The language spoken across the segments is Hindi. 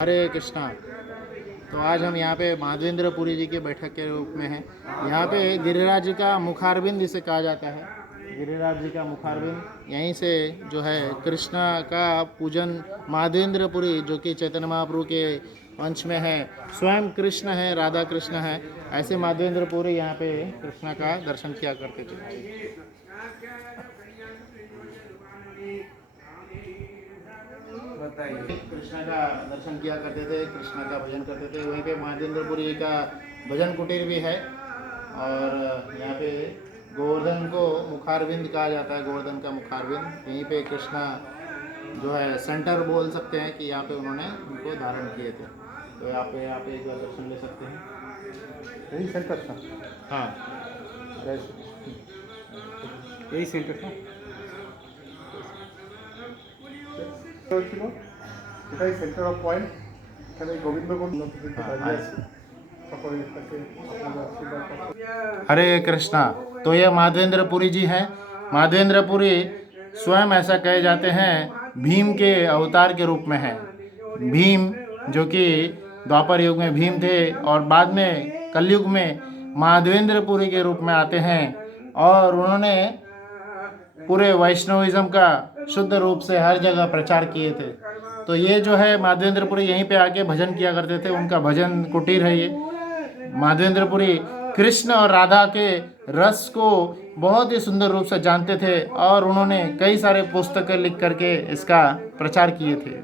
हरे कृष्णा। तो आज हम यहाँ पे माधवेंद्र पुरी जी के बैठक के रूप में हैं। यहाँ पे गिरिराज जी का मुखारबिंद इसे कहा जाता है। गिरिराज जी का मुखारबिंद यहीं से जो है कृष्णा का पूजन माधवेंद्र पुरी जो कि चैतन्य महाप्रभु के अंश में है, स्वयं कृष्ण है, राधा कृष्ण है। ऐसे माधवेंद्र पुरी यहाँ पे कृष्णा का दर्शन किया करते थे। कृष्णा का दर्शन किया करते थे, कृष्णा का भजन करते थे। वहीं पे माधवेंद्रपुरी का भजन कुटीर भी है। और यहाँ पे गोवर्धन को मुखारविंद कहा जाता है, गोवर्धन का मुखारविंद। यहीं पे कृष्णा जो है सेंटर बोल सकते हैं कि यहाँ पे उन्होंने उनको धारण किए थे। तो यहाँ पे एक बार दर्शन ले सकते हैं। यही सेंटर था। हाँ, यही सेंटर था। এটাই সেন্টার অফ পয়েন্ট। এখানে গোবিন্দগঞ্জ हरे कृष्णा। तो ये माधवेंद्रपुरी जी हैं। माधवेंद्रपुरी स्वयं ऐसा कहे जाते हैं भीम के अवतार के रूप में है। भीम जो कि द्वापर युग में भीम थे और बाद में कलयुग में माधवेंद्रपुरी के रूप में आते हैं। और उन्होंने पूरे वैष्णविज्म का शुद्ध रूप से हर जगह प्रचार किए थे। तो ये जो है माधवेंद्रपुरी यहीं पे आके भजन किया करते थे। उनका भजन कुटीर है ये। माधवेंद्रपुरी कृष्ण और राधा के रस को बहुत ही सुंदर रूप से जानते थे और उन्होंने कई सारे पुस्तकें लिख करके इसका प्रचार किए थे।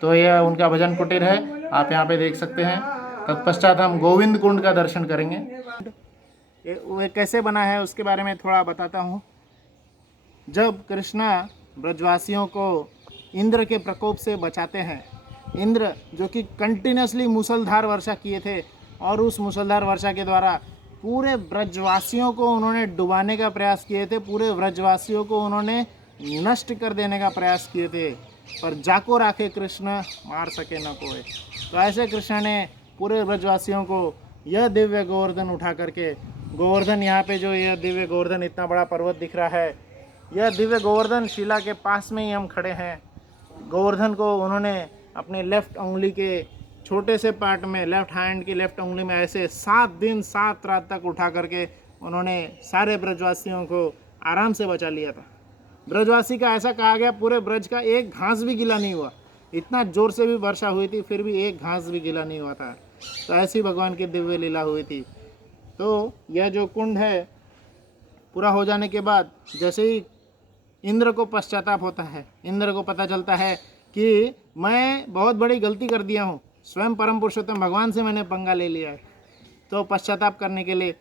तो यह उनका भजन कुटीर है, आप यहाँ पे देख सकते हैं। तत्पश्चात हम गोविंद कुंड का दर्शन करेंगे। वो कैसे बना है उसके बारे में थोड़ा बताता हूँ। जब कृष्णा ब्रजवासियों को इंद्र के प्रकोप से बचाते हैं, इंद्र जो कि कंटिन्यूसली मूसलधार वर्षा किए थे और उस मूसलधार वर्षा के द्वारा पूरे ब्रजवासियों को उन्होंने डुबाने का प्रयास किए थे, पूरे ब्रजवासियों को उन्होंने नष्ट कर देने का प्रयास किए थे। पर जाको राखे कृष्ण मार सके न कोई। तो ऐसे कृष्ण ने पूरे ब्रजवासियों को यह दिव्य गोवर्धन उठा करके, गोवर्धन यहाँ पे जो यह दिव्य गोवर्धन इतना बड़ा पर्वत दिख रहा है, यह दिव्य गोवर्धन शिला के पास में ही हम खड़े हैं। गोवर्धन को उन्होंने अपने लेफ्ट उंगली के छोटे से पार्ट में, लेफ्ट हैंड की लेफ्ट उंगली में ऐसे 7 दिन 7 रात तक उठा करके उन्होंने सारे ब्रजवासियों को आराम से बचा लिया था। ब्रजवासी का ऐसा कहा गया पूरे ब्रज का एक घास भी गीला नहीं हुआ। इतना जोर से भी वर्षा हुई थी फिर भी एक घास भी गीला नहीं हुआ था। तो ऐसी भगवान की दिव्य लीला हुई थी। तो यह जो कुंड है पूरा हो जाने के बाद जैसे ही इंद्र को पश्चाताप होता है, इंद्र को पता चलता है कि मैं बहुत बड़ी गलती कर दिया हूँ, स्वयं परम पुरुषोत्तम भगवान से मैंने पंगा ले लिया है। तो पश्चाताप करने के लिए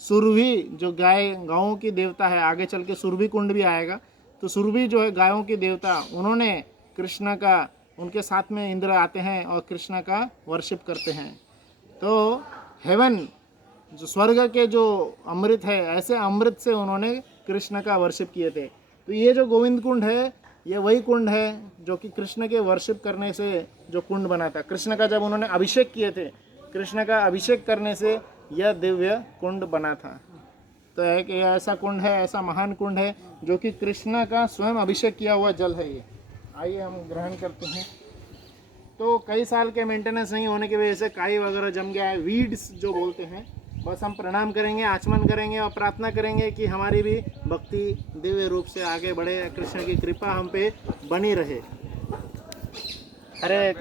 सुरभि जो गायों की देवता है, आगे चल के सुरभि कुंड भी आएगा, तो सुरभि जो है गायों की देवता, उन्होंने कृष्ण का, उनके साथ में इंद्र आते हैं और कृष्ण का वर्शिप करते हैं। तो हेवन जो स्वर्ग के जो अमृत है, ऐसे अमृत से उन्होंने कृष्ण का वर्शिप किए थे। तो ये जो गोविंद कुंड है, ये वही कुंड है जो कि कृष्ण के वर्शिप करने से जो कुंड बना था। कृष्ण का जब उन्होंने अभिषेक किए थे, कृष्ण का अभिषेक करने से यह दिव्य कुंड बना था। तो एक ऐसा कुंड है, ऐसा महान कुंड है जो कि कृष्ण का स्वयं अभिषेक किया हुआ जल है ये। आइए हम ग्रहण करते हैं। तो कई साल के मेंटेनेंस नहीं होने की वजह से काई वगैरह जम गया है, वीड्स जो बोलते हैं। बस हम प्रणाम करेंगे, आचमन करेंगे और प्रार्थना करेंगे कि हमारी भी भक्ति दिव्य रूप से आगे बढ़े, कृष्ण की कृपा हम पे बनी रहे। हरे कृष्ण।